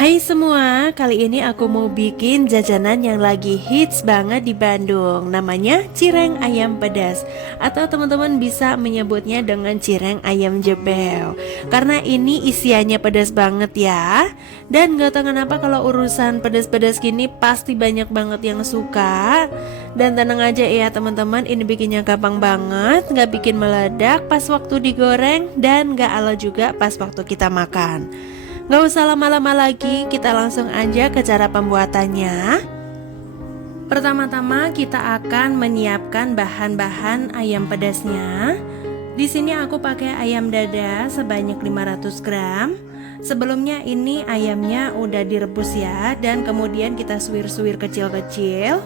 Hai semua, kali ini aku mau bikin jajanan yang lagi hits banget di Bandung. Namanya cireng ayam pedas, atau teman-teman bisa menyebutnya dengan cireng ayam jebel. Karena ini isiannya pedas banget ya. Dan gak tahu kenapa kalau urusan pedas-pedas gini pasti banyak banget yang suka. Dan tenang aja ya teman-teman, ini bikinnya gampang banget, gak bikin meledak pas waktu digoreng, dan gak ala juga pas waktu kita makan. Gak usah lama-lama lagi, kita langsung aja ke cara pembuatannya. Pertama-tama kita akan menyiapkan bahan-bahan ayam pedasnya. Di sini aku pakai ayam dada sebanyak 500 gram. Sebelumnya ini ayamnya udah direbus ya, dan kemudian kita suwir-suwir kecil-kecil.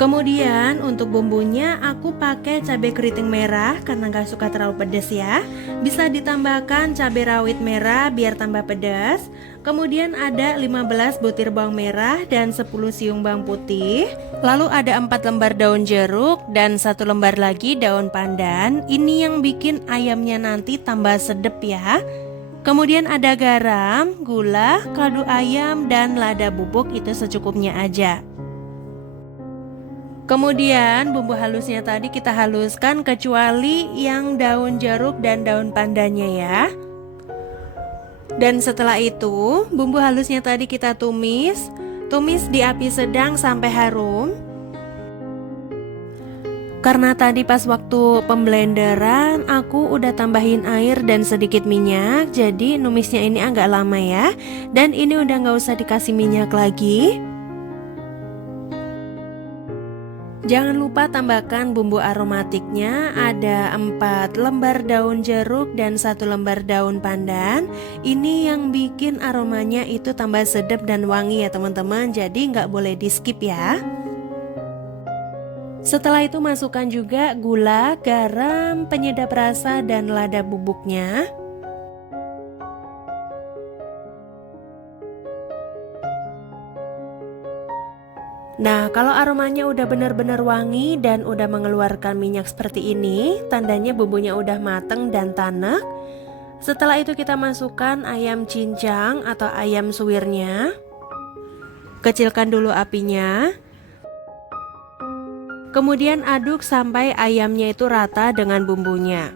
Kemudian untuk bumbunya aku pakai cabai keriting merah karena gak suka terlalu pedas ya. Bisa ditambahkan cabai rawit merah biar tambah pedas. Kemudian ada 15 butir bawang merah dan 10 siung bawang putih. Lalu ada 4 lembar daun jeruk dan 1 lembar lagi daun pandan. Ini yang bikin ayamnya nanti tambah sedep ya. Kemudian ada garam, gula, kaldu ayam, dan lada bubuk, itu secukupnya aja. Kemudian bumbu halusnya tadi kita haluskan kecuali yang daun jeruk dan daun pandannya ya. Dan setelah itu bumbu halusnya tadi kita tumis di api sedang sampai harum. Karena tadi pas waktu pemblenderan aku udah tambahin air dan sedikit minyak, jadi numisnya ini agak lama ya. Dan ini udah gak usah dikasih minyak lagi. Jangan lupa tambahkan bumbu aromatiknya, ada 4 lembar daun jeruk dan 1 lembar daun pandan. Ini yang bikin aromanya itu tambah sedap dan wangi ya teman-teman, jadi nggak boleh di skip ya. Setelah itu masukkan juga gula, garam, penyedap rasa, dan lada bubuknya. Nah, kalau aromanya udah benar-benar wangi dan udah mengeluarkan minyak seperti ini, tandanya bumbunya udah mateng dan tanek. Setelah itu kita masukkan ayam cincang atau ayam suwirnya. Kecilkan dulu apinya. Kemudian aduk sampai ayamnya itu rata dengan bumbunya.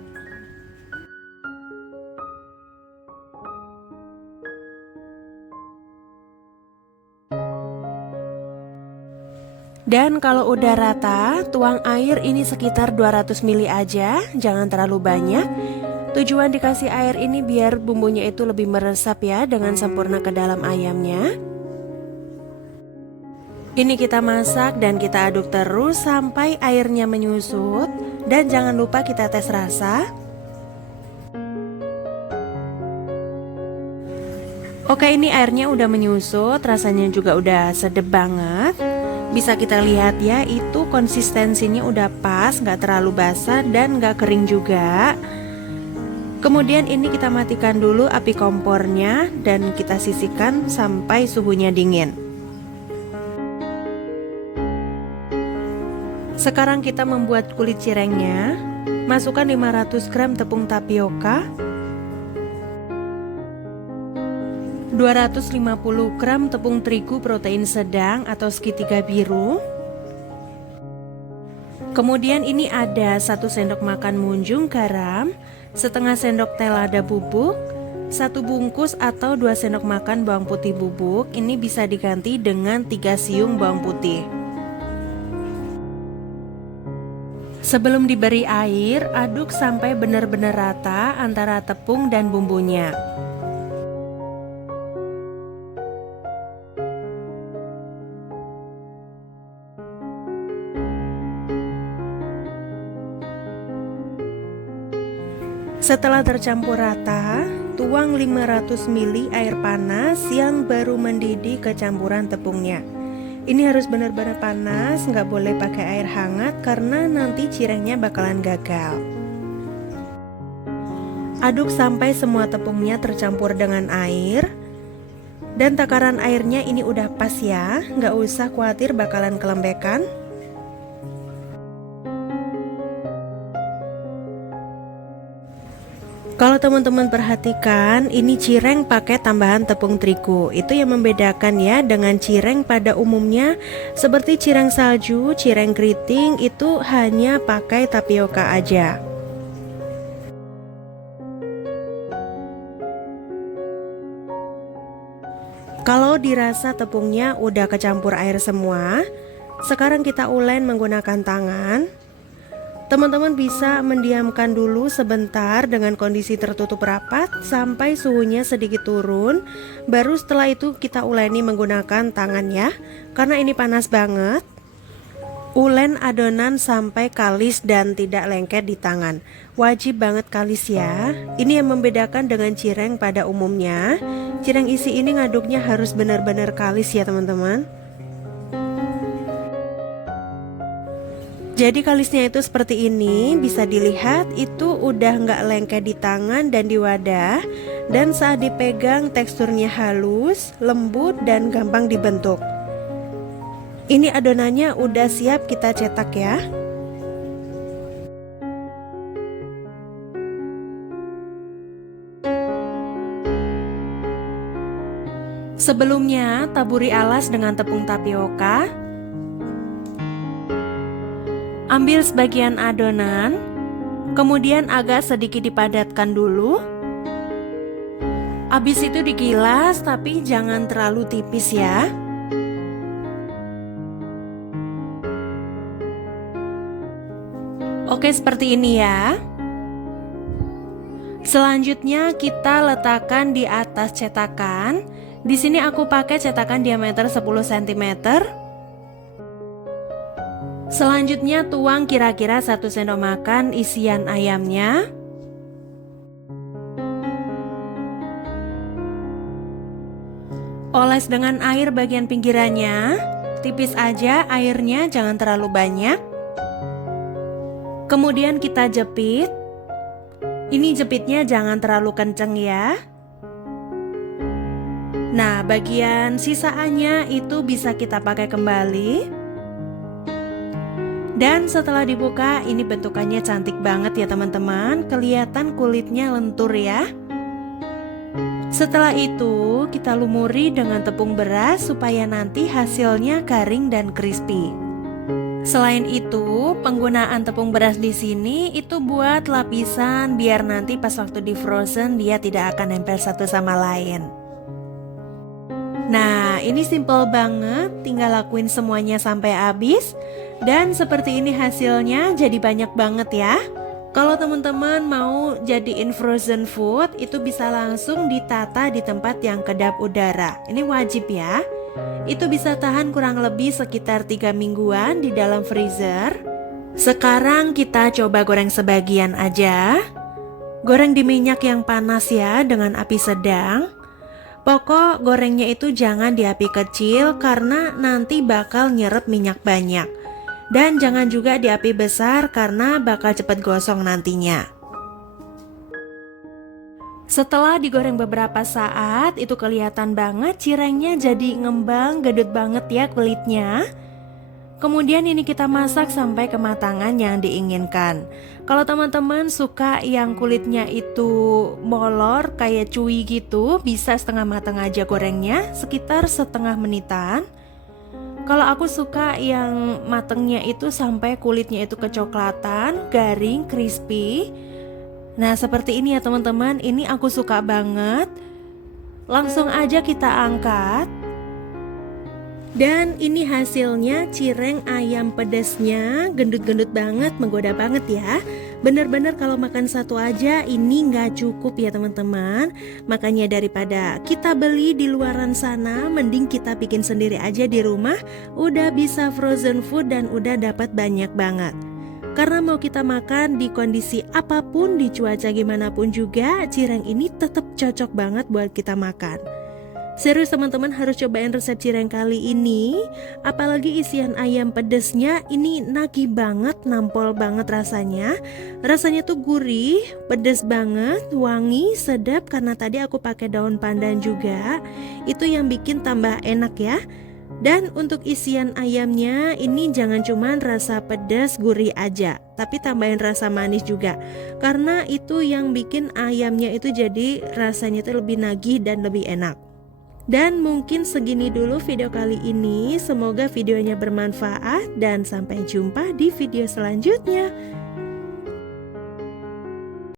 Dan kalau udah rata, tuang air ini sekitar 200 ml aja, jangan terlalu banyak. Tujuan dikasih air ini biar bumbunya itu lebih meresap ya dengan sempurna ke dalam ayamnya. Ini kita masak dan kita aduk terus sampai airnya menyusut. Dan jangan lupa kita tes rasa. Oke, ini airnya udah menyusut, rasanya juga udah sedep banget. Bisa kita lihat ya, itu konsistensinya udah pas, gak terlalu basah dan gak kering juga. Kemudian ini kita matikan dulu api kompornya dan kita sisihkan sampai suhunya dingin. Sekarang kita membuat kulit cirengnya. Masukkan 500 gram tepung tapioka, 250 gram tepung terigu protein sedang atau segitiga biru. Kemudian ini ada 1 sendok makan munjung garam, setengah sendok teh lada bubuk, 1 bungkus atau 2 sendok makan bawang putih bubuk. Ini bisa diganti dengan 3 siung bawang putih. Sebelum diberi air, aduk sampai benar-benar rata antara tepung dan bumbunya. Setelah tercampur rata, tuang 500 ml air panas yang baru mendidih ke campuran tepungnya. Ini harus benar-benar panas, nggak boleh pakai air hangat karena nanti cirengnya bakalan gagal. Aduk sampai semua tepungnya tercampur dengan air. Dan takaran airnya ini udah pas ya, nggak usah khawatir bakalan kelembekan. Kalau teman-teman perhatikan, ini cireng pakai tambahan tepung terigu. Itu yang membedakan ya dengan cireng pada umumnya. Seperti cireng salju, cireng keriting itu hanya pakai tapioka aja. Kalau dirasa tepungnya udah kecampur air semua, sekarang kita ulen menggunakan tangan. Teman-teman bisa mendiamkan dulu sebentar dengan kondisi tertutup rapat sampai suhunya sedikit turun. Baru setelah itu kita uleni menggunakan tangan ya, karena ini panas banget. Ulen adonan sampai kalis dan tidak lengket di tangan. Wajib banget kalis ya. Ini yang membedakan dengan cireng pada umumnya. Cireng isi ini ngaduknya harus benar-benar kalis ya teman-teman. Jadi kalisnya itu seperti ini, bisa dilihat itu udah nggak lengket di tangan dan di wadah. Dan saat dipegang teksturnya halus, lembut dan gampang dibentuk. Ini adonannya udah siap kita cetak ya. Sebelumnya taburi alas dengan tepung tapioka. Ambil sebagian adonan, kemudian agak sedikit dipadatkan dulu. Habis itu digilas, tapi jangan terlalu tipis ya. Oke, seperti ini ya. Selanjutnya kita letakkan di atas cetakan. Di sini aku pakai cetakan diameter 10 cm. Selanjutnya tuang kira-kira 1 sendok makan isian ayamnya. Oles dengan air bagian pinggirannya. Tipis aja airnya, jangan terlalu banyak. Kemudian kita jepit. Ini jepitnya jangan terlalu kenceng ya. Nah, bagian sisaannya itu bisa kita pakai kembali. Dan setelah dibuka, ini bentukannya cantik banget ya teman-teman. Kelihatan kulitnya lentur ya. Setelah itu, kita lumuri dengan tepung beras supaya nanti hasilnya garing dan crispy. Selain itu, penggunaan tepung beras di sini itu buat lapisan biar nanti pas waktu di frozen dia tidak akan nempel satu sama lain. Nah, ini simple banget, tinggal lakuin semuanya sampai habis. Dan seperti ini hasilnya, jadi banyak banget ya. Kalau teman-teman mau jadiin frozen food, itu bisa langsung ditata di tempat yang kedap udara. Ini wajib ya. Itu bisa tahan kurang lebih sekitar 3 mingguan di dalam freezer. Sekarang kita coba goreng sebagian aja. Goreng di minyak yang panas ya, dengan api sedang. Pokok gorengnya itu jangan di api kecil karena nanti bakal nyerap minyak banyak. Dan jangan juga di api besar karena bakal cepat gosong nantinya. Setelah digoreng beberapa saat, itu kelihatan banget cirengnya jadi ngembang, gedut banget ya kulitnya. Kemudian ini kita masak sampai kematangan yang diinginkan. Kalau teman-teman suka yang kulitnya itu molor kayak cuy gitu, bisa setengah matang aja gorengnya, sekitar setengah menitan. Kalau aku suka yang matangnya itu sampai kulitnya itu kecoklatan, garing, crispy. Nah, seperti ini ya teman-teman, ini aku suka banget. Langsung aja kita angkat. Dan ini hasilnya cireng ayam pedasnya, gendut-gendut banget, menggoda banget ya. Bener-bener kalau makan satu aja ini nggak cukup ya teman-teman. Makanya daripada kita beli di luaran sana, mending kita bikin sendiri aja di rumah. Udah bisa frozen food dan udah dapat banyak banget. Karena mau kita makan di kondisi apapun, di cuaca gimana pun juga, cireng ini tetap cocok banget buat kita makan. Serius teman-teman harus cobain resep cireng kali ini. Apalagi isian ayam pedesnya ini nagih banget, nampol banget rasanya. Rasanya tuh gurih, pedes banget, wangi, sedap karena tadi aku pakai daun pandan juga. Itu yang bikin tambah enak ya. Dan untuk isian ayamnya ini jangan cuman rasa pedas gurih aja, tapi tambahin rasa manis juga. Karena itu yang bikin ayamnya itu jadi rasanya itu lebih nagih dan lebih enak. Dan mungkin segini dulu video kali ini. Semoga videonya bermanfaat dan sampai jumpa di video selanjutnya.